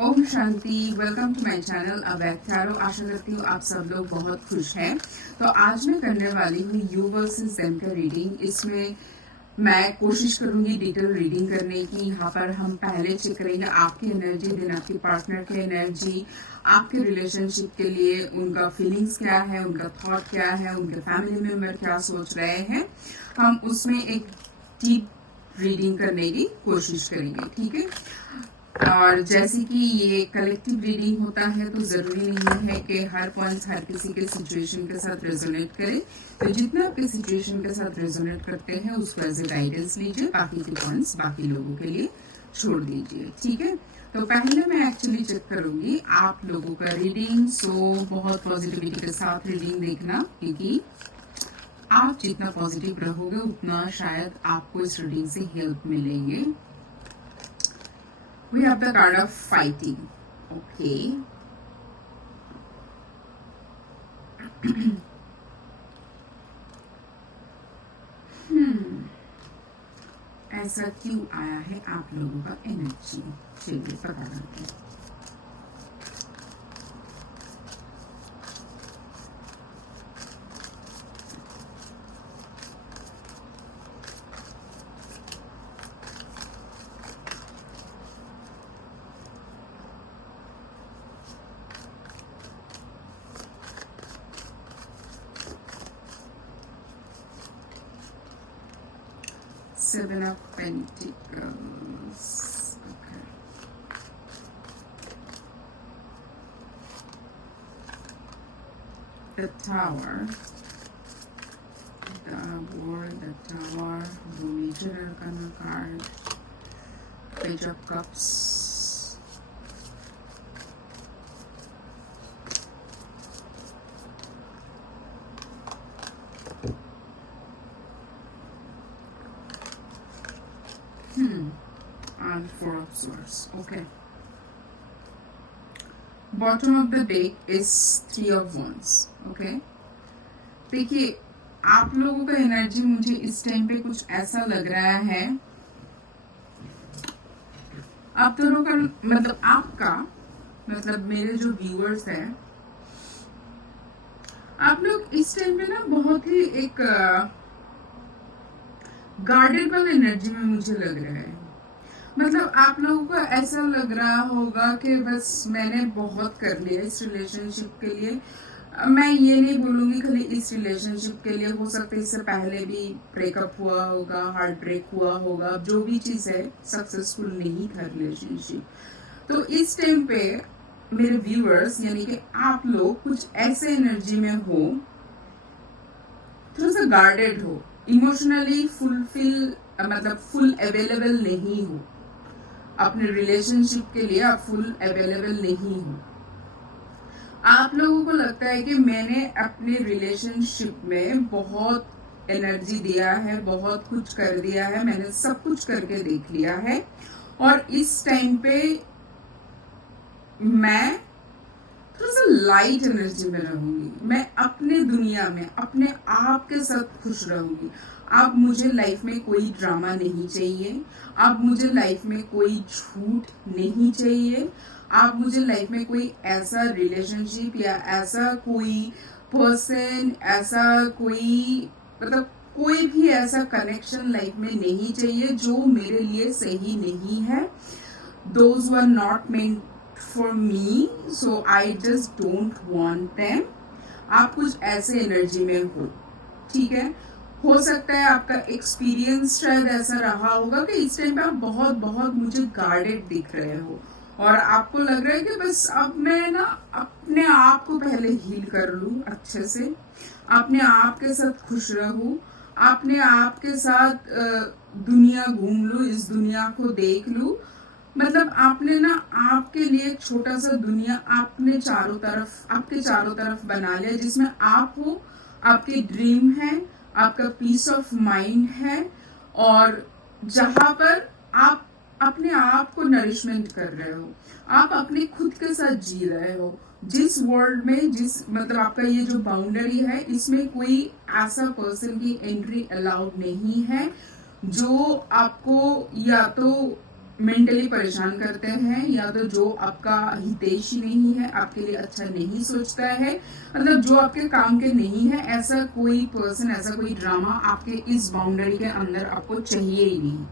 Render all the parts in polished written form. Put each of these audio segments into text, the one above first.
Om Shanti. Welcome to my channel अवैध tarot. आशा करती हूँ आप सब लोग बहुत खुश हैं। तो आज मैं करने वाली हूँ यू वर्सेस देम का रीडिंग। इसमें मैं कोशिश करूंगी डिटेल रीडिंग करने की। यहाँ पर हम पहले चेक करेंगे आपकी एनर्जी, देन आपके पार्टनर की एनर्जी, आपके रिलेशनशिप के लिए उनका फीलिंग्स क्या है, उनका थॉट क्या है, उनके फैमिली मेंबर क्या सोच रहे हैं। हम उसमें एक डीप रीडिंग करने की कोशिश करेंगे, ठीक है। और जैसे कि ये कलेक्टिव रीडिंग होता है तो जरूरी नहीं है कि हर पॉइंट्स हर किसी के सिचुएशन के साथ रेजोनेट करे। तो जितना आपके सिचुएशन के साथ रेजोनेट करते हैं उसको एज ए गाइडेंस लीजिए, बाकी के पॉइंट्स बाकी लोगों के लिए छोड़ दीजिए, ठीक है। तो पहले मैं एक्चुअली चेक करूंगी आप लोगों का रीडिंग। सो बहुत पॉजिटिविटी के साथ रीडिंग देखना, क्योंकि आप जितना पॉजिटिव रहोगे उतना शायद आपको इस रीडिंग से हेल्प मिलेंगे। We have the card of fighting. Okay. ऐसा क्यों आया है आप लोगों का एनर्जी? चलिए पता करते हैं। Seven of Pentacles. Okay. The Tower. The World, the Tower. The Major Arcana card. Page of Cups. And Four of Swords. Okay. Bottom of the deck is Three of Wands. Okay. देखिए आप लोगों का energy मुझे इस time पे कुछ ऐसा लग रहा है, आप दोनों का मतलब आपका मतलब मेरे जो व्यूअर्स हैं, आप लोग इस टाइम पे ना बहुत ही एक गार्डेड वाला एनर्जी में मुझे लग रहा है। मतलब आप लोगों को ऐसा लग रहा होगा कि बस मैंने बहुत कर लिया इस रिलेशनशिप के लिए। मैं ये नहीं बोलूंगी खाली इस रिलेशनशिप के लिए, हो सकता है इससे पहले भी ब्रेकअप हुआ होगा, हार्ट ब्रेक हुआ होगा, जो भी चीज है सक्सेसफुल नहीं था रिलेशनशिप। तो इस टाइम पे मेरे व्यूअर्स यानी कि आप लोग कुछ ऐसे एनर्जी में हो, थोड़ा सा गार्डेड हो, इमोशनली फुलफिल मतलब फुल अवेलेबल नहीं हो अपने रिलेशनशिप के लिए, आप फुल अवेलेबल नहीं हो। आप लोगों को लगता है कि मैंने अपने रिलेशनशिप में बहुत एनर्जी दिया है, बहुत कुछ कर दिया है, मैंने सब कुछ करके देख लिया है और इस टाइम पे मैं थोड़ा सा लाइट एनर्जी में रहूंगी। मैं अपने दुनिया में अपने आप के साथ खुश रहूंगी। अब मुझे लाइफ में कोई ड्रामा नहीं चाहिए, अब मुझे लाइफ में कोई झूठ नहीं चाहिए, अब मुझे लाइफ में कोई ऐसा रिलेशनशिप या ऐसा कोई पर्सन, ऐसा कोई मतलब कोई भी ऐसा कनेक्शन लाइफ में नहीं चाहिए जो मेरे लिए सही नहीं है। Those were not meant for me, so I just don't want them. आप कुछ ऐसे एनर्जी में हो, ठीक है। हो सकता है आपका एक्सपीरियंस शायद ऐसा रहा होगा कि इस टाइम पे आप बहुत बहुत मुझे गार्डेड दिख रहे हो और आपको लग रहा है कि बस अब मैं ना अपने आप को पहले हील कर लूं अच्छे से, अपने आप के साथ खुश रहूं, अपने आप के साथ दुनिया घूम लूं, इस दुनिया को देख लूं। मतलब आपने ना आपके लिए एक छोटा सा दुनिया आपके चारों तरफ बना लिया, जिसमें आप हो, आपके ड्रीम है, आपका पीस ऑफ माइंड है और जहां पर आप अपने आप को नरिशमेंट कर रहे हो, आप अपने खुद के साथ जी रहे हो। जिस वर्ल्ड में जिस मतलब आपका ये जो बाउंड्री है, इसमें कोई ऐसा पर्सन की एंट्री अलाउड नहीं है जो आपको या तो मेंटली परेशान करते हैं, या तो जो आपका हितैषी नहीं है, आपके लिए अच्छा नहीं सोचता है, मतलब जो आपके काम के नहीं है, ऐसा कोई पर्सन, ऐसा कोई ड्रामा आपके इस बाउंड्री के अंदर आपको चाहिए ही नहीं।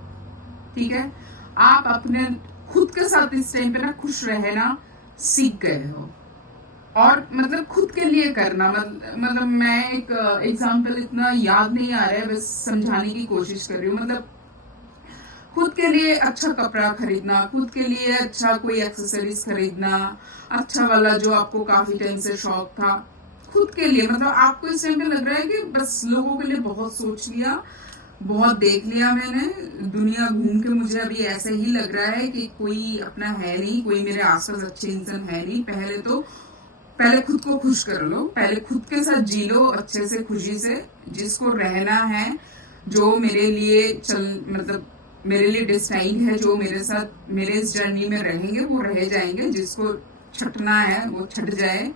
ठीक है, आप अपने खुद के साथ इस टाइम पे ना खुश रहना सीख गए हो, और मतलब खुद के लिए करना, मतलब मैं एक एग्जाम्पल इतना याद नहीं आ रहा है, बस समझाने की कोशिश कर रही हूँ। मतलब खुद के लिए अच्छा कपड़ा खरीदना, खुद के लिए अच्छा कोई एक्सेसरीज खरीदना, अच्छा वाला जो आपको काफी टाइम से शौक था, खुद के लिए, मतलब आपको इस टाइम पे लग रहा है कि बस लोगों के लिए बहुत सोच लिया, बहुत देख लिया मैंने, दुनिया घूम के मुझे अभी ऐसे ही लग रहा है कि कोई अपना है नहीं, कोई मेरे आसपास अच्छे इंसान है नहीं। पहले खुद को खुश कर लो, पहले खुद के साथ जी लो अच्छे से, खुशी से, जिसको रहना है, जो मेरे लिए मतलब मेरे लिए डिस्टाइंड है, जो मेरे साथ मेरे इस जर्नी में रहेंगे वो रह जाएंगे, जिसको छटना है वो छट जाए।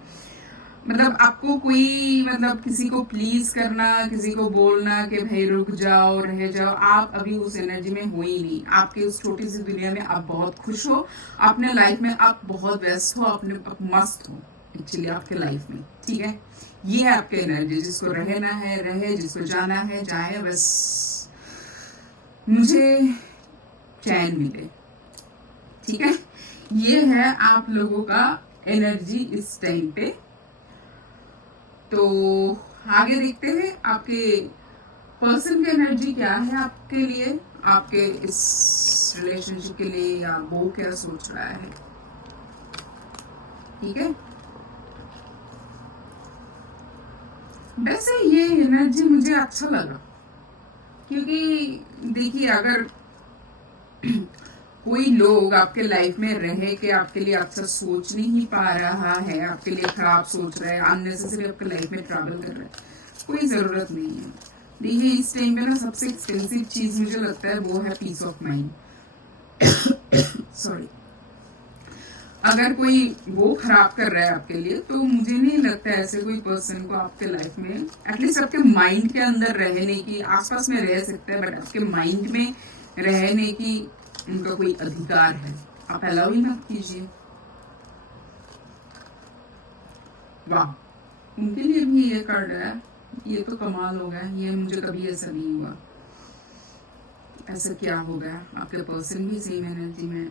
मतलब आपको कोई, मतलब किसी को प्लीज करना, किसी को बोलना कि भाई रुक जाओ, रह जाओ, आप अभी उस एनर्जी में हो ही नहीं। आपके उस छोटी सी दुनिया में आप बहुत खुश हो, अपने लाइफ में आप बहुत व्यस्त हो, अपने आप मस्त हो एक्चुअली आपके लाइफ में। ठीक है, ये है आपकी एनर्जी, जिसको रहना है रहे, जिसको जाना है जाए, बस मुझे चैन मिले। ठीक है, ये है आप लोगों का एनर्जी इस टाइम पे। तो आगे देखते हैं आपके पर्सन की एनर्जी क्या है आपके लिए, आपके इस रिलेशनशिप के लिए, या वो क्या सोच रहा है। ठीक है, वैसे ये एनर्जी मुझे अच्छा लगा, क्योंकि देखिए अगर कोई लोग आपके लाइफ में रहे कि आपके लिए अच्छा सोच नहीं पा रहा है, आपके लिए खराब सोच रहा है, अननेसेसरी आपके लाइफ में ट्रैवल कर रहा है, कोई जरूरत नहीं है। देखिए इस टाइम पे ना सबसे एक्सपेंसिव चीज मुझे लगता है वो है पीस ऑफ माइंड। सॉरी, अगर कोई वो खराब कर रहा है आपके लिए, तो मुझे नहीं लगता ऐसे कोई पर्सन को आपके लाइफ में, एटलीस्ट आपके माइंड के अंदर रहने की, आसपास में रह सकता है, बट आपके माइंड में रहने की उनका कोई अधिकार है। आप अलाउ ही मत कीजिए। वाह, उनके लिए भी ये कार्ड है, ये तो कमाल हो गया, ये मुझे कभी ऐसा नहीं हुआ। ऐसा क्या हो गया, आपके पर्सन भी सेम एनर्जी में।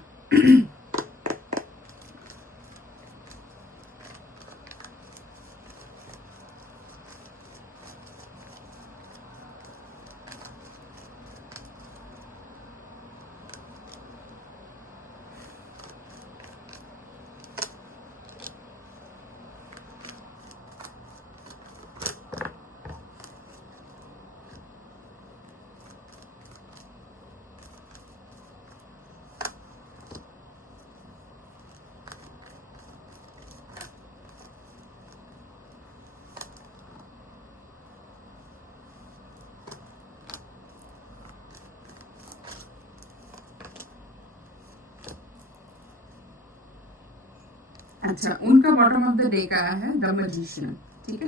अच्छा, उनका बॉटम ऑफ द डे का है द मैजिशियन। ठीक है,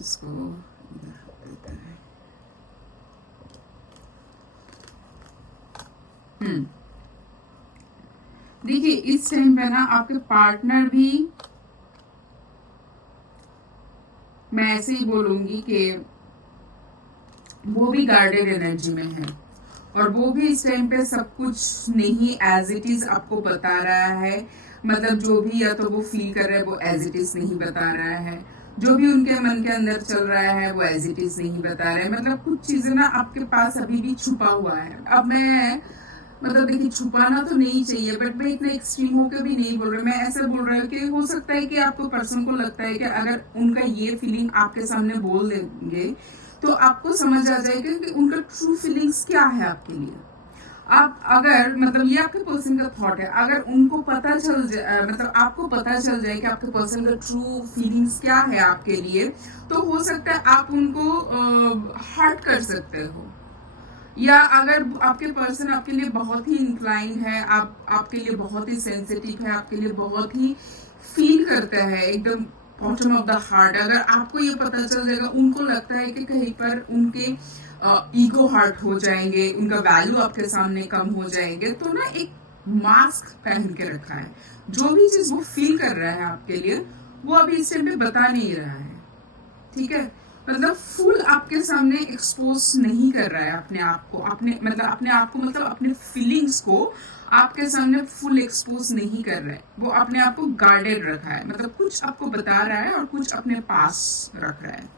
इसको इधर देते हैं। देखिए इस टाइम पे ना आपके पार्टनर भी, मैं ऐसे ही बोलूंगी कि वो भी गार्डेड एनर्जी में है, और वो भी इस टाइम पे सब कुछ नहीं एज इट इज आपको बता रहा है। मतलब जो भी या तो वो फील कर रहा है वो एज इट इज नहीं बता रहा है, जो भी उनके मन के अंदर चल रहा है वो एज इट इज नहीं बता रहा है। मतलब कुछ चीजें ना आपके पास अभी भी छुपा हुआ है। अब मैं, मतलब देखिए छुपाना तो नहीं चाहिए, बट मैं इतना एक्सट्रीम होकर भी नहीं बोल रही, मैं ऐसे बोल रहा हूँ कि हो सकता है कि आपको पर्सन को लगता है कि अगर उनका ये फीलिंग आपके सामने बोल देंगे तो आपको समझ आ जाएगा कि उनका ट्रू फीलिंग्स क्या है आपके लिए। आप अगर, मतलब ये आपके पर्सन का थॉट है, अगर उनको पता चल जाए, मतलब आपको पता चल जाए कि आपके पर्सन का ट्रू फीलिंग्स क्या है आपके लिए, तो हो सकता है आप उनको हर्ट कर सकते हो। या अगर आपके पर्सन आपके लिए बहुत ही इंक्लाइंड है, आपके लिए बहुत ही सेंसिटिव है, आपके लिए बहुत ही फील करता है एकदम बॉटम ऑफ द हार्ट, अगर आपको ये पता चल जाएगा, उनको लगता है कि कहीं पर उनके ईगो हार्ट हो जाएंगे, उनका वैल्यू आपके सामने कम हो जाएंगे। तो ना एक मास्क पहन के रखा है, जो भी चीज वो फील कर रहा है आपके लिए वो अभी इस टाइम पे बता नहीं रहा है, ठीक है। मतलब फुल आपके सामने एक्सपोज नहीं कर रहा है अपने आप को, मतलब अपने फीलिंग्स को आपके सामने फुल एक्सपोज नहीं कर रहा है। वो अपने आप को गार्डेड रखा है, मतलब कुछ आपको बता रहा है और कुछ अपने पास रख रहा है।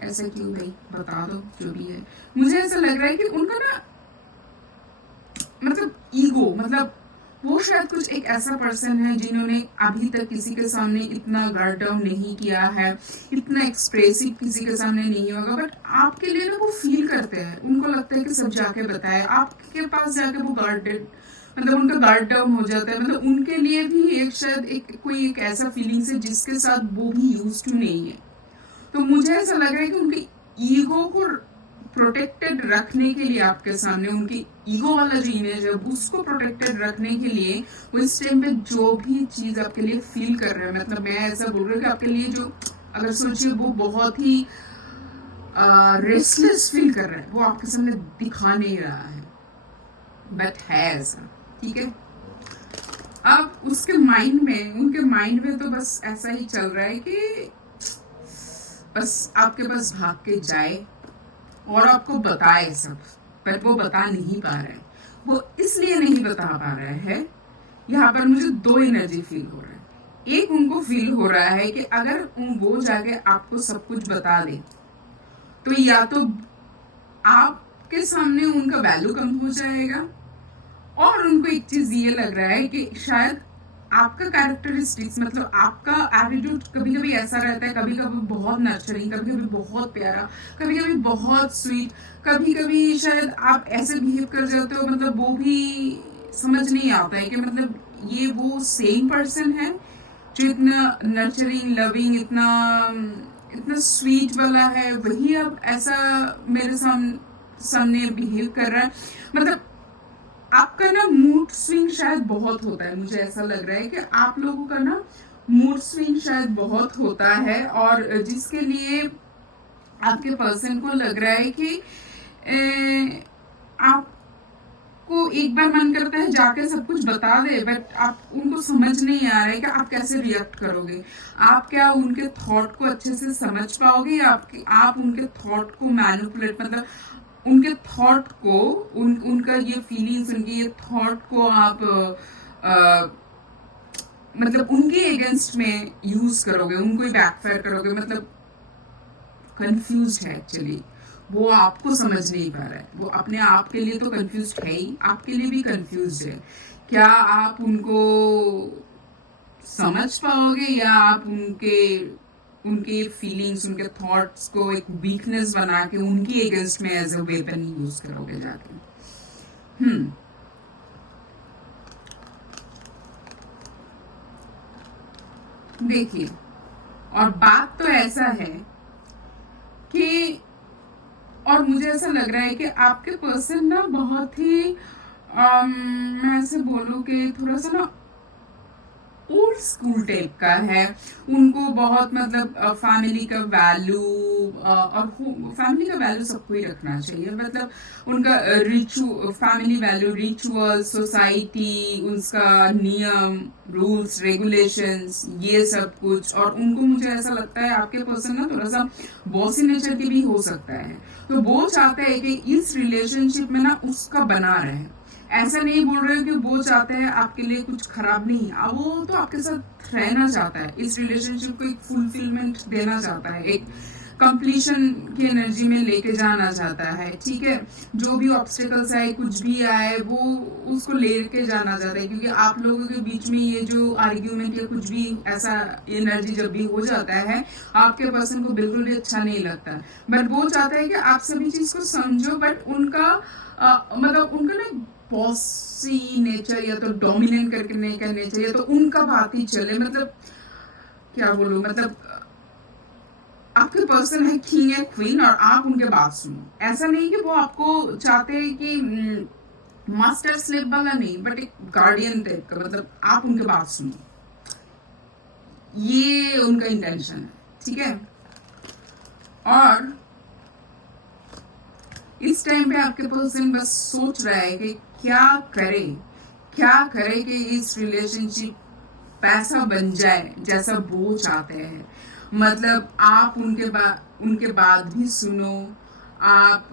ऐसा क्यों भाई, बता दो जो भी है। मुझे ऐसा लग रहा है कि उनका ना मतलब ईगो, मतलब वो शायद कुछ एक ऐसा पर्सन है जिन्होंने अभी तक किसी के सामने इतना गार्ड डाउन नहीं किया है, इतना एक्सप्रेसिव किसी के सामने नहीं होगा, बट आपके लिए ना वो फील करते हैं, उनको लगता है कि सब जाके बताए, आपके पास जाके वो गार्डेड, मतलब उनका गार्ड डाउन हो जाता है। मतलब उनके लिए भी एक शायद कोई एक ऐसा फीलिंग्स है जिसके साथ वो भी यूज टू नहीं है। तो मुझे ऐसा लग रहा है कि उनके ईगो को प्रोटेक्टेड रखने के लिए आपके सामने, उनकी ईगो वाला जो इमेज है उसको प्रोटेक्टेड रखने के लिए वो इस टाइम पे जो भी चीज आपके लिए फील कर रहे हैं, मतलब मैं ऐसा बोल रही हूँ कि आपके लिए जो, अगर सोचिए वो बहुत ही रेस्टलेस फील कर रहा है, वो आपके सामने दिखा नहीं रहा है, बट है ऐसा, ठीक है। अब उसके माइंड में, उनके माइंड में तो बस ऐसा ही चल रहा है कि बस आपके पास भाग के जाए और आपको बताए सब, पर वो बता नहीं पा रहे हैं। वो इसलिए नहीं बता पा रहे हैं, यहाँ पर मुझे दो एनर्जी फील हो रहा है। एक उनको फील हो रहा है कि अगर वो जाके आपको सब कुछ बता दे तो या तो आपके सामने उनका वैल्यू कम हो जाएगा, और उनको एक चीज ये लग रहा है कि शायद आपका कैरेक्टरिस्टिक्स, मतलब आपका एटीट्यूड कभी कभी ऐसा रहता है, कभी कभी बहुत नर्चरिंग, कभी कभी बहुत प्यारा, कभी कभी बहुत स्वीट, कभी कभी शायद आप ऐसे बिहेव कर जाते हो, मतलब वो भी समझ नहीं आता है कि मतलब ये वो सेम पर्सन है जो इतना नर्चरिंग, लविंग, इतना इतना स्वीट वाला है, वही अब ऐसा मेरे सामने बिहेव कर रहा है। मतलब आपका ना मूड स्विंग शायद बहुत होता है, मुझे ऐसा लग रहा है कि आप लोगों का ना मूड स्विंग शायद बहुत होता है, और जिसके लिए आपके पर्सन को लग रहा है कि आपको एक बार मन करता है जाके सब कुछ बता दे, बट आप उनको समझ नहीं आ रहा है कि आप कैसे रिएक्ट करोगे, आप क्या उनके थॉट को अच्छे से समझ पाओगे, आप उनके थॉट को मैनिपुलेट, मतलब उनके थॉट को, उनका ये फीलिंग्स, उनके ये थॉट को आप मतलब उनके अगेंस्ट में यूज करोगे, उनको ही बैकफायर करोगे। मतलब कंफ्यूज है एक्चुअली, वो आपको समझ नहीं पा रहा है, वो अपने आप के लिए तो कंफ्यूज है ही, आपके लिए भी कंफ्यूज है। क्या आप उनको समझ पाओगे, या आप उनके फीलिंग्स, उनके थॉट्स को एक वीकनेस बना के उनकी अगेंस्ट में एज अ वेपन यूज करोगे जाके। देखिए, और बात तो ऐसा है कि, और मुझे ऐसा लग रहा है कि आपके पर्सन ना बहुत ही मैं ऐसे बोलूं कि थोड़ा सा ना ओल्ड स्कूल टाइप का है। उनको बहुत मतलब फैमिली का वैल्यू, और फैमिली का वैल्यू सबको ही रखना चाहिए, मतलब उनका फैमिली वैल्यू, रिचुअल, सोसाइटी, उसका नियम, रूल्स, रेगुलेशंस, ये सब कुछ। और उनको, मुझे ऐसा लगता है आपके पर्सन ना थोड़ा सा बॉसी नेचर के भी हो सकता है, तो वो चाहते हैं कि इस रिलेशनशिप में ना उसका बना रहे। ऐसा नहीं बोल रहे हो कि वो चाहते हैं आपके लिए कुछ खराब नहीं, वो तो आपके साथ रहना चाहता है, इस रिलेशनशिप को एक फुलफिलमेंट देना चाहता है, एक कंप्लीशन की एनर्जी में लेके जाना चाहता है, ठीक है। जो भी ऑब्स्टिकल्स आए, कुछ भी आए, वो उसको लेके जाना चाहता है, क्योंकि आप लोगों के बीच में ये जो आर्ग्यूमेंट या कुछ भी ऐसा एनर्जी जब भी हो जाता है, आपके पर्सन को बिल्कुल भी अच्छा नहीं लगता। बट वो चाहता है कि आप सभी चीज को समझो, बट उनका मतलब उनका ना बॉसी नेचर, या तो डोमिनेट करके नहीं करने चाहिए, तो उनका बात ही चले। मतलब क्या बोलूं, मतलब आपके पर्सन है किंग या क्वीन, और आप उनके बात सुनो। ऐसा नहीं कि वो आपको चाहते हैं कि मास्टर स्लेव वाला नहीं, बट एक गार्डियन टाइप का, मतलब आप उनके बात सुनो, ये उनका इंटेंशन है, ठीक है। और इस टाइम पे आपके पर्सन बस सोच रहा है कि क्या करे कि इस रिलेशनशिप पैसा बन जाए जैसा वो चाहते हैं। मतलब आप उनके बात भी सुनो, आप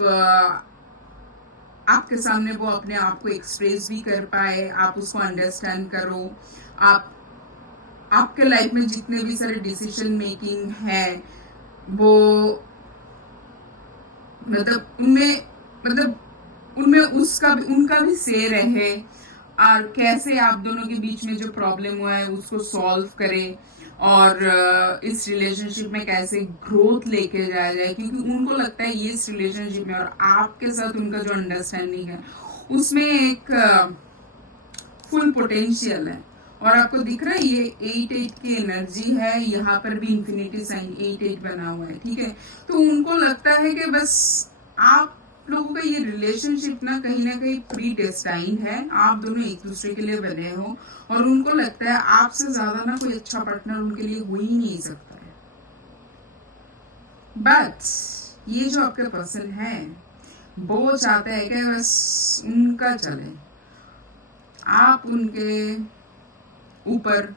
आपके सामने वो अपने आप को एक्सप्रेस भी कर पाए, आप उसको अंडरस्टैंड करो। आप आपके लाइफ में जितने भी सारे डिसीजन मेकिंग है वो मतलब उनमें उनका भी से रहे, और कैसे आप दोनों के बीच में जो प्रॉब्लम हुआ है उसको सॉल्व करे, और इस रिलेशनशिप में कैसे ग्रोथ लेके जाया जाए, क्योंकि उनको लगता है ये इस रिलेशनशिप में और आपके साथ उनका जो अंडरस्टैंडिंग है उसमें एक फुल पोटेंशियल है। और आपको दिख रहा है ये 8-8 की एनर्जी है, यहाँ पर भी इंफिनिटी साइन 8-8 बना हुआ है, ठीक है। तो उनको लगता है कि बस आप लोगों का ये रिलेशनशिप ना कहीं प्री डेस्टाइंड है, आप दोनों एक दूसरे के लिए बने हो, और उनको लगता है आपसे ज्यादा ना कोई अच्छा पार्टनर उनके लिए हो ही नहीं सकता है। बट ये जो आपका पर्सन है वो चाहते हैं कि बस उनका चले, आप उनके ऊपर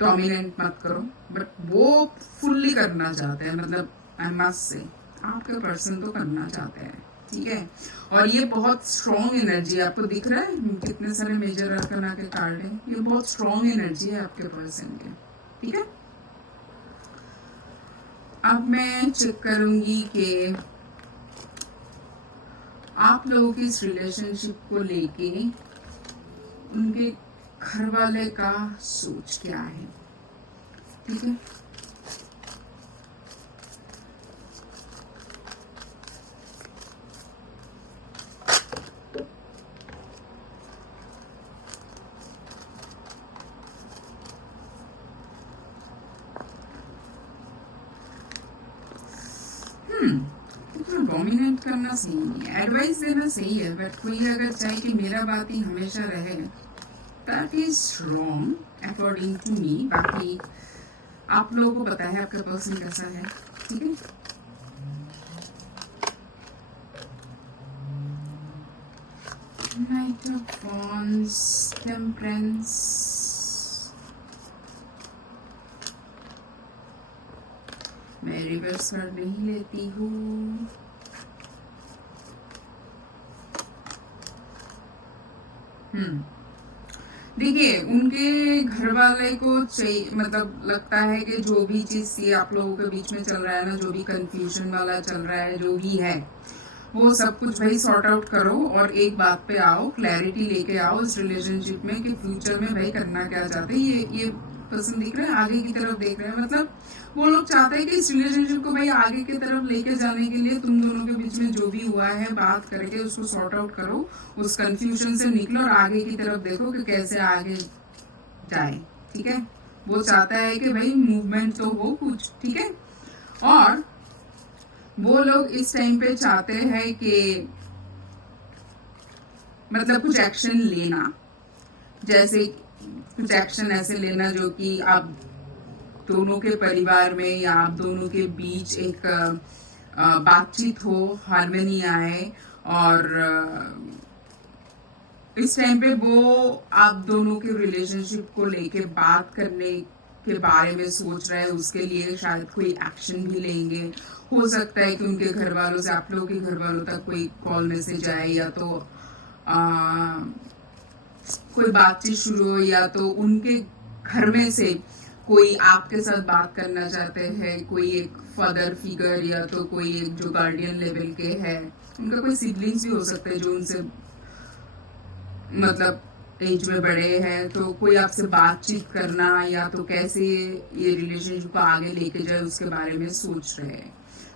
डोमिनेंट मत करो, बट वो फुल्ली करना चाहते हैं। मतलब आई मस्ट से आपके पर्सन तो करना चाहते हैं, ठीक है। और ये बहुत स्ट्रॉन्ग एनर्जी आपको दिख रहा है, कितने सारे मेजर अरकाना के कार्ड है, ये बहुत स्ट्रॉन्ग एनर्जी है आपके पर्सन के, ठीक है। अब मैं चेक करूंगी कि आप लोगों की इस रिलेशनशिप को लेके उनके घर वाले का सोच क्या है, ठीक है। डोमिनेट करना सही नहीं है, एडवाइस देना सही है, बट कोई अगर चाहे कि मेरा बात ही हमेशा रहे, that is wrong according to me. बाकी आप लोगों को पता है आपका पर्सन कैसा है, ठीक है। नाइट ऑफ वॉन्ड्स, टेम्परेंस, मैं रिवर्स कार्ड नहीं लेती हूँ। देखिए उनके घर वाले को चाहिए, मतलब लगता है कि जो भी चीज ये आप लोगों के बीच में चल रहा है ना, जो भी कंफ्यूजन वाला चल रहा है, जो भी है वो सब कुछ भाई सॉर्ट आउट करो और एक बात पे आओ, क्लैरिटी लेके आओ इस रिलेशनशिप में कि फ्यूचर में भाई करना क्या चाहते हैं। ये पर्सन दिख रहे हैं आगे की तरफ देख रहे हैं, मतलब वो लोग चाहते हैं कि इस रिलेशनशिप को भाई आगे की तरफ लेके जाने के लिए तुम दोनों के बीच में जो भी हुआ है बात करके उसको सॉर्ट आउट करो, उस कंफ्यूजन से निकलो और आगे की तरफ देखो कि कैसे आगे जाए, ठीक है। वो चाहता है कि भाई मूवमेंट तो हो कुछ, ठीक है। और वो लोग इस टाइम पे चाहते हैं कि मतलब कुछ एक्शन लेना, जैसे कुछ एक्शन ऐसे लेना जो कि आप दोनों के परिवार में या आप दोनों के बीच एक बातचीत हो, हार्मनी आए, और इस टाइम पे वो आप दोनों के रिलेशनशिप को लेके बात करने के बारे में सोच रहे हैं, उसके लिए शायद कोई एक्शन भी लेंगे। हो सकता है कि उनके घर वालों से आप लोगों के घर वालों तक कोई कॉल मैसेज आए, या तो कोई बातचीत शुरू हो, या तो उनके घर में से कोई आपके साथ बात करना चाहते हैं, कोई एक फादर फिगर या तो कोई एक जो गार्डियन लेवल के है, उनका कोई सिबलिंग्स भी हो सकते हैं जो उनसे मतलब एज में बड़े हैं, तो कोई आपसे बातचीत करना या तो कैसे ये रिलेशनशिप को आगे लेके जाए उसके बारे में सोच रहे हैं।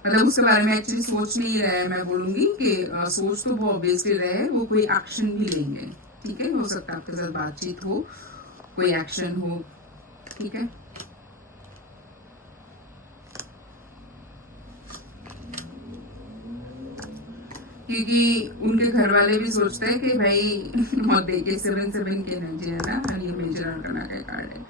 मतलब उसके बारे में एक्चुअली सोच नहीं रहे, मैं बोलूंगी कि सोच तो वो ऑब्वियसली रहे, वो कोई एक्शन भी लेंगे, ठीक है। हो सकता है आपके साथ बातचीत हो, कोई एक्शन हो, ठीक है। क्योंकि उनके घर वाले भी सोचते हैं कि भाई मौत देखिए 7-7 की एनर्जी है ना, और ये मेजर अरकाना का कार्ड है,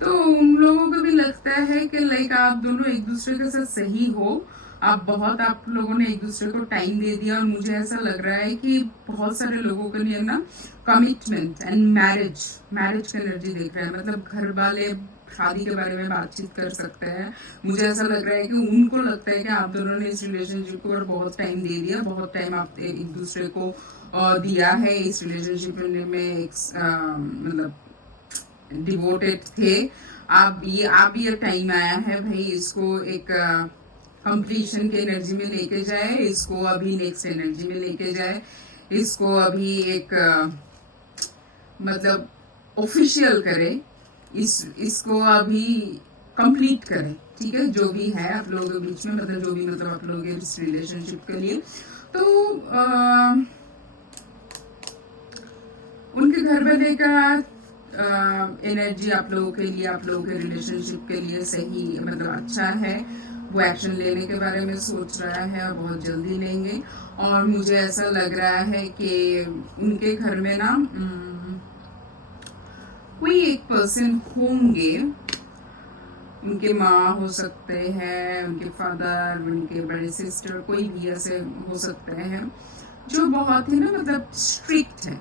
तो उन लोगों को भी लगता है कि लाइक आप दोनों एक दूसरे के साथ सही हो, आप लोगों ने एक दूसरे को टाइम दे दिया, और मुझे ऐसा लग रहा है कि बहुत सारे लोगों के लिए ना कमिटमेंट एंड मैरिज की एनर्जी देख रहे हैं, मतलब घर वाले शादी के बारे में बातचीत कर सकते हैं। मुझे ऐसा लग रहा है कि उनको लगता है कि आप दोनों ने इस रिलेशनशिप को बहुत टाइम दे दिया, बहुत टाइम आप एक दूसरे को दिया है इस रिलेशनशिप में, मतलब डिवोटेड थे। अब ये टाइम आया है भाई, इसको एक कंप्लीशन की एनर्जी में लेके जाए, इसको अभी नेक्स्ट एनर्जी में लेके जाए, इसको अभी एक मतलब ऑफिशियल करे, इसको अभी कंप्लीट करे, ठीक है, जो भी है आप लोगों के बीच में, मतलब जो भी मतलब आप लोगों के इस रिलेशनशिप के लिए। तो उनके घर वाले का एनर्जी आप लोगों के लिए, आप लोगों के रिलेशनशिप के लिए सही, मतलब अच्छा है। वो एक्शन लेने के बारे में सोच रहा है और बहुत जल्दी लेंगे। और मुझे ऐसा लग रहा है कि उनके घर में ना कोई एक पर्सन होंगे, उनके माँ हो सकते हैं, उनके फादर, उनके बड़े सिस्टर, कोई भी ऐसे हो सकते हैं जो बहुत ही ना मतलब स्ट्रिक्ट है।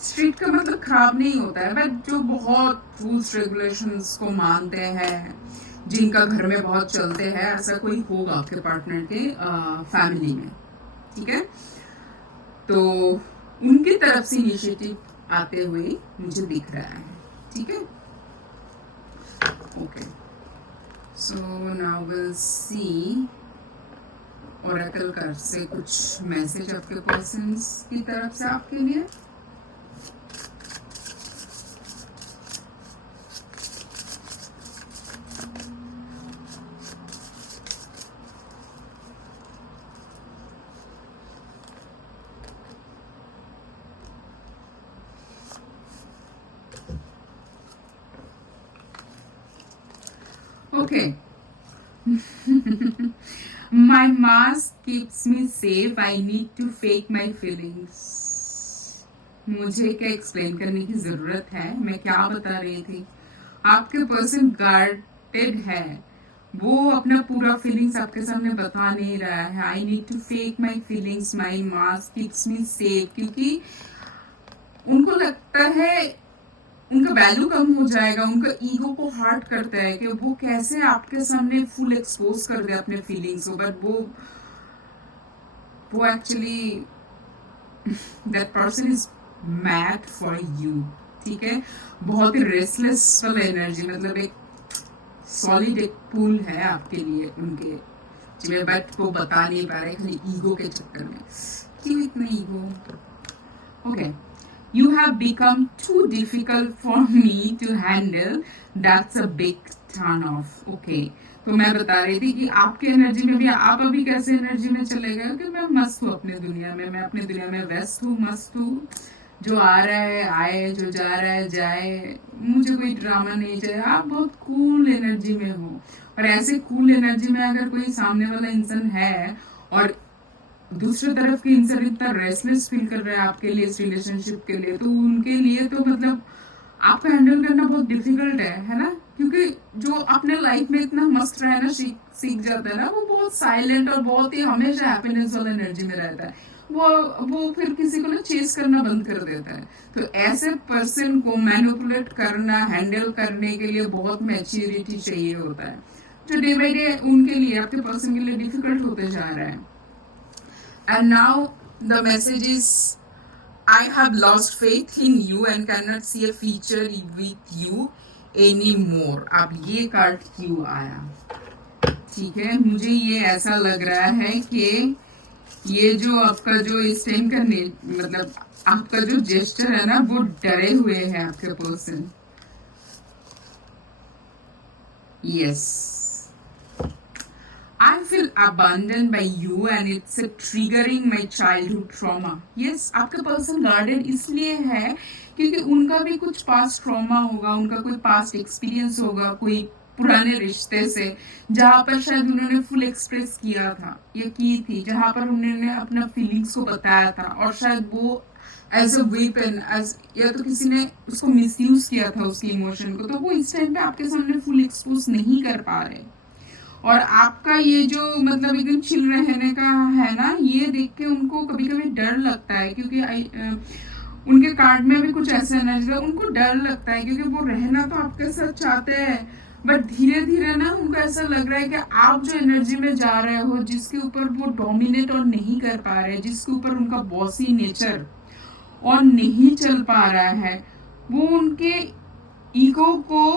स्ट्रिक्ट का मतलब खराब नहीं होता है, बट जो बहुत रूल्स रेगुलेशंस को मानते हैं, जिनका घर में बहुत चलते हैं, ऐसा कोई होगा आपके पार्टनर के फैमिली में, ठीक है। तो उनकी तरफ से इनिशिएटिव आते हुए मुझे दिख रहा है, ठीक है। Okay, so now will see Oracle card से कुछ मैसेज आपके पर्सन्स की तरफ से आपके लिए। Okay. My mask keeps me safe. I need to fake my feelings. मुझे क्या एक्सप्लेन करने की जरूरत है, मैं क्या बता रही थी। आपके पर्सन गार्डेड है, वो अपना पूरा फीलिंग्स आपके सामने बता नहीं रहा है। I need to fake my feelings, my mask keeps me safe, क्योंकि उनको लगता है उनका वैल्यू कम हो जाएगा, उनका ईगो को हार्ट करता है कि वो कैसे आपके सामने फुल एक्सपोज कर दे अपने फीलिंग्स को, बट वो actually that person is mad for you, ठीक है। बहुत ही रेस्टलेस वाला एनर्जी, मतलब एक सॉलिड एक पुल है आपके लिए उनके, जिन्हें बट वो बता नहीं पा रहे, खाली ईगो के चक्कर में। क्यों इतना ego? Okay, You have become too difficult for me to handle. That's a big turn off. Okay. तो मैं बता रही थी कि आपके एनर्जी में भी, आप अभी कैसे एनर्जी में चले गए कि मैं मस्त हूँ अपने दुनिया में, मैं अपनी दुनिया में व्यस्त हूँ, मस्त हूँ, जो आ रहा है आए, जो जा रहा है जाए, मुझे कोई ड्रामा नहीं चाहिए। आप बहुत कूल एनर्जी में हो, और ऐसे कूल एनर्जी में अगर कोई सामने वाला इंसान है और दूसरी तरफ की इंसान इतना रेस्टलेस फील कर रहा है आपके लिए, इस रिलेशनशिप के लिए, तो उनके लिए तो मतलब आपको हैंडल करना बहुत डिफिकल्ट है ना। क्योंकि जो अपने लाइफ में इतना मस्त रहना सीख जाता है ना, वो बहुत साइलेंट और बहुत ही हमेशा हैप्पीनेस वाला एनर्जी में रहता है। वो फिर किसी को ना चेस करना बंद कर देता है। तो ऐसे पर्सन को मैनिपुलेट करना, हैंडल करने के लिए बहुत मैच्योरिटी चाहिए होता है, जो डे बाई डे उनके लिए, आपके पर्सन के लिए डिफिकल्ट होते जा रहा है। And now the message is, I have lost faith in you and cannot see a future with you anymore. अब ये कार्ड क्यों आया? ठीक है, मुझे ये ऐसा लग रहा है कि ये जो आपका जो इस टाइम का मतलब आपका जो जेस्चर है ना, वो डरे हुए हैं आपके person. Yes, I feel abandoned by you and it's triggering my childhood trauma. Yes, आपका पर्सन गार्डेड इसलिए है क्योंकि उनका भी कुछ पास्ट ट्रॉमा होगा, उनका कोई पास्ट एक्सपीरियंस होगा, कोई पुराने रिश्ते से, जहाँ पर शायद उन्होंने फुल एक्सप्रेस किया था या की थी, जहाँ पर उन्होंने अपना फीलिंग्स को बताया था, और शायद वो एज अ वेपन, एज या तो किसी ने उसको मिसयूज किया था उसकी इमोशन को, तो वो इस टाइम पे आपके सामने फुल एक्सपोज नहीं कर पा रहे। और आपका ये जो मतलब एकदम चिल रहने का है ना, ये देख के उनको कभी कभी डर लगता है, क्योंकि उनके कार्ड में भी कुछ ऐसा एनर्जी है, उनको डर लगता है क्योंकि वो रहना तो आपके साथ चाहते हैं, बट धीरे धीरे ना उनको ऐसा लग रहा है कि आप जो एनर्जी में जा रहे हो, जिसके ऊपर वो डोमिनेट और नहीं कर पा रहे, जिसके ऊपर उनका बॉसी नेचर और नहीं चल पा रहा है, वो उनके ईगो को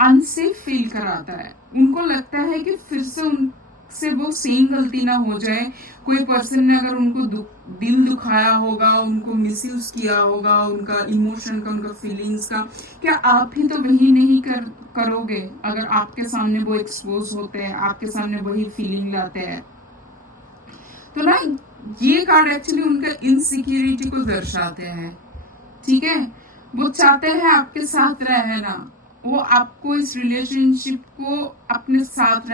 अनसेफ फील कराता है। उनको लगता है कि फिर से उनसे वो सेम गलती ना हो जाए, कोई पर्सन ने अगर उनको दिल दुखाया होगा, उनको मिसयूज किया होगा, उनका इमोशन का, उनका फीलिंग्स का, क्या आप ही तो वही नहीं करोगे अगर आपके सामने वो एक्सपोज होते हैं, आपके सामने वही फीलिंग लाते हैं। तो ना ये कार्ड एक्चुअली उनका इनसिक्योरिटी को दर्शाते हैं, ठीक है। वो चाहते हैं आपके साथ रहना, वो आपको इस रिलेशनशिप को अपने साथ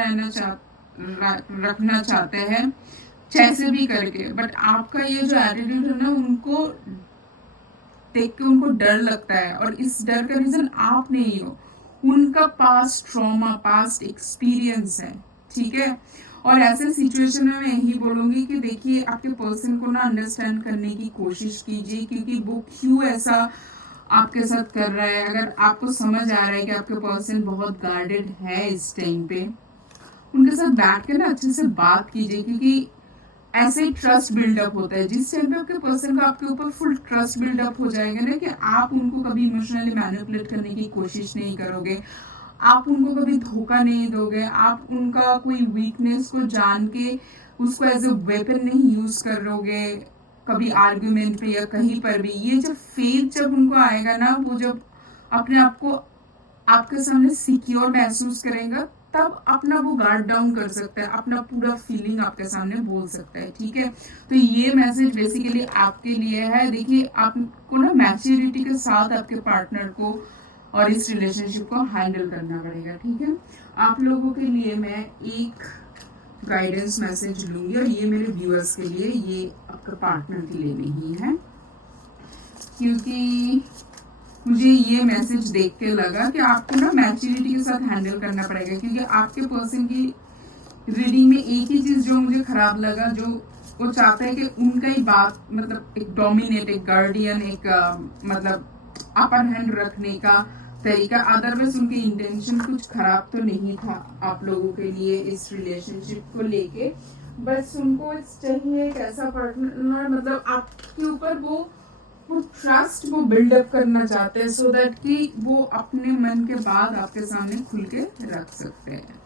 रखना चाहते हैं जैसे भी करके, बट आपका ये जो एटीट्यूड है ना, उनको देख के उनको डर लगता है, और इस डर का रीजन आप नहीं हो, उनका पास्ट ट्रॉमा, पास्ट एक्सपीरियंस है, ठीक है। और ऐसे सिचुएशन में मैं यही बोलूंगी कि देखिए, आपके पर्सन को ना अंडरस्टैंड करने की कोशिश कीजिए, क्योंकि वो क्यों ऐसा आपके साथ कर रहा है। अगर आपको समझ आ रहा है कि आपके पर्सन बहुत गार्डेड है इस टाइम पे, उनके साथ बैठ के ना अच्छे से बात कीजिए, क्योंकि ऐसे ही ट्रस्ट बिल्डअप होता है। जिस टाइम पे आपके पर्सन का आपके ऊपर फुल ट्रस्ट बिल्डअप हो जाएगा ना, कि आप उनको कभी इमोशनली मैनिपुलेट करने की कोशिश नहीं करोगे, आप उनको कभी धोखा नहीं दोगे, आप उनका कोई वीकनेस को जान के उसको एज ए वेपन नहीं यूज करोगे कभी आर्ग्यूमेंट पे या कहीं पर भी। ये जब फेथ जब उनको आएगा ना, वो जब अपने आप को आपके सामने सिक्योर महसूस करेगा, तब अपना वो गार्ड डाउन कर सकता है, अपना पूरा फीलिंग आपके सामने बोल सकता है, ठीक है। तो ये मैसेज बेसिकली आपके लिए है। देखिए, आपको ना मैच्योरिटी के साथ आपके पार्टनर को और इस रिलेशनशिप को हैंडल करना पड़ेगा, ठीक है। आप लोगों के लिए मैं एक गाइडेंस मैसेज लूंगी, और ये मेरे व्यूअर्स के लिए, ये आपका पार्टनर के लिए नहीं है, क्योंकि मुझे ये मैसेज देख के लगा कि आपको ना मैच्योरिटी के साथ हैंडल करना पड़ेगा, क्योंकि आपके पर्सन की रीडिंग में एक ही चीज जो मुझे खराब लगा, जो वो चाहते हैं कि उनका ही बात, मतलब एक डोमिनेट, एक गार्डियन, एक मतलब अपर हैंड रखने का तरीका। अदरवाइज उनके इंटेंशन कुछ खराब तो नहीं था आप लोगों के लिए इस रिलेशनशिप को लेके, बस उनको चाहिए एक ऐसा पार्टनर, मतलब आपके ऊपर वो ट्रस्ट वो बिल्डअप करना चाहते हैं, सो दैट कि वो अपने मन के बाद आपके सामने खुल के रख सकते हैं।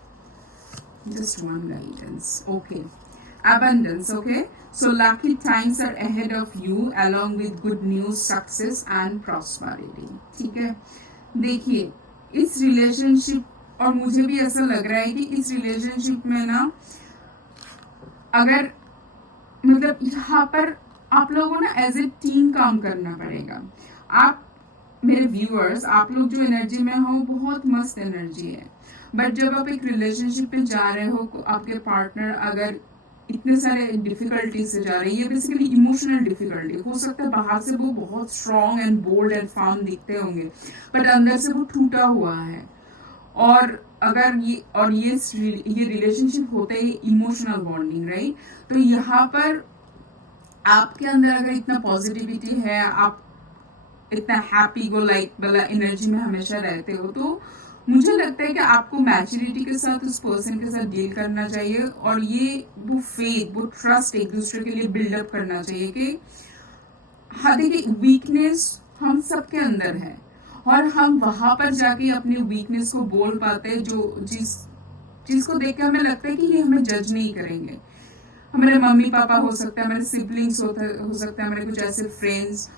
Just one guidance, okay. Abundance, okay? So lucky times are ahead of you along with good news, success and prosperity. ठीक है। देखिए, इस रिलेशनशिप, और मुझे भी ऐसा लग रहा है कि इस रिलेशनशिप में ना, अगर मतलब यहाँ पर आप लोगों को ना एज ए टीम काम करना पड़ेगा। आप मेरे व्यूअर्स, आप लोग जो एनर्जी में हो, बहुत मस्त एनर्जी है, बट जब आप एक रिलेशनशिप पे जा रहे हो, आपके पार्टनर अगर इतने सारे डिफिकल्टी से जा रही है, बेसिकली इमोशनल डिफिकल्टी हो सकता है, बाहर से वो बहुत strong and bold and firm दिखते होंगे, बट अंदर से वो टूटा हुआ है। और अगर ये रिलेशनशिप होता है इमोशनल बॉन्डिंग, राइट? तो यहाँ पर आपके अंदर अगर इतना पॉजिटिविटी है, आप इतना हैप्पी गो लाइक वाला एनर्जी में हमेशा रहते हो, तो मुझे लगता है कि आपको मैच्योरिटी के साथ उस पर्सन के साथ डील करना चाहिए, और ये वो फेथ, वो ट्रस्ट एक दूसरे के लिए बिल्डअप करना चाहिए कि हाँ, देखिए, वीकनेस हम सबके अंदर है, और हम वहां पर जाके अपनी वीकनेस को बोल पाते हैं, जो चीज को देख के हमें लगता है कि ये हमें जज नहीं करेंगे। हमारे मम्मी पापा हो सकते हैं, हमारे सिबलिंग्स हो सकते हैं, हमारे कुछ ऐसे फ्रेंड्स,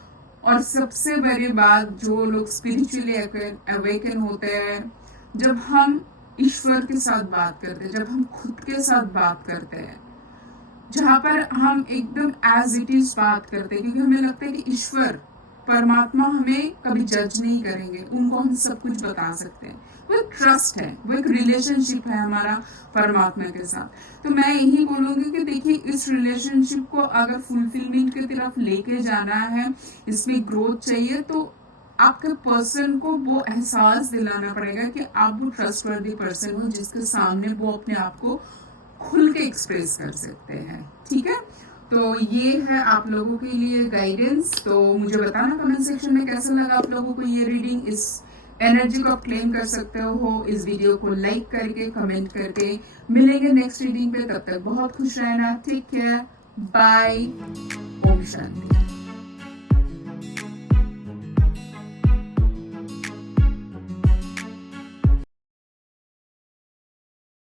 और सबसे बड़ी बात, जो लोग स्पिरिचुअली अवेकन होते हैं, जब हम ईश्वर के साथ बात करते हैं, जब हम खुद के साथ बात करते हैं, जहाँ पर हम एकदम एज इट इज बात करते हैं, क्योंकि हमें लगता है कि ईश्वर परमात्मा हमें कभी जज नहीं करेंगे, उनको हम सब कुछ बता सकते हैं। वो एक ट्रस्ट है, वो एक रिलेशनशिप है हमारा परमात्मा के साथ। तो मैं यही बोलूंगी कि देखिए, इस रिलेशनशिप को अगर फुलफिलमेंट की तरफ लेके जाना है, इसमें ग्रोथ चाहिए, तो आपके पर्सन को वो एहसास दिलाना पड़ेगा कि आप वो ट्रस्टवर्दी पर्सन हो जिसके सामने वो अपने आप को खुल के एक्सप्रेस कर सकते हैं। ठीक है, तो ये है आप लोगों के लिए गाइडेंस। तो मुझे बताना कमेंट सेक्शन में कैसा लगा आप लोगों को ये रीडिंग। इस एनर्जी को आप क्लेम कर सकते हो इस वीडियो को लाइक करके, कमेंट करके। मिलेंगे नेक्स्ट रीडिंग पे, तब तक बहुत खुश रहना। Take care, bye, Om Shanti.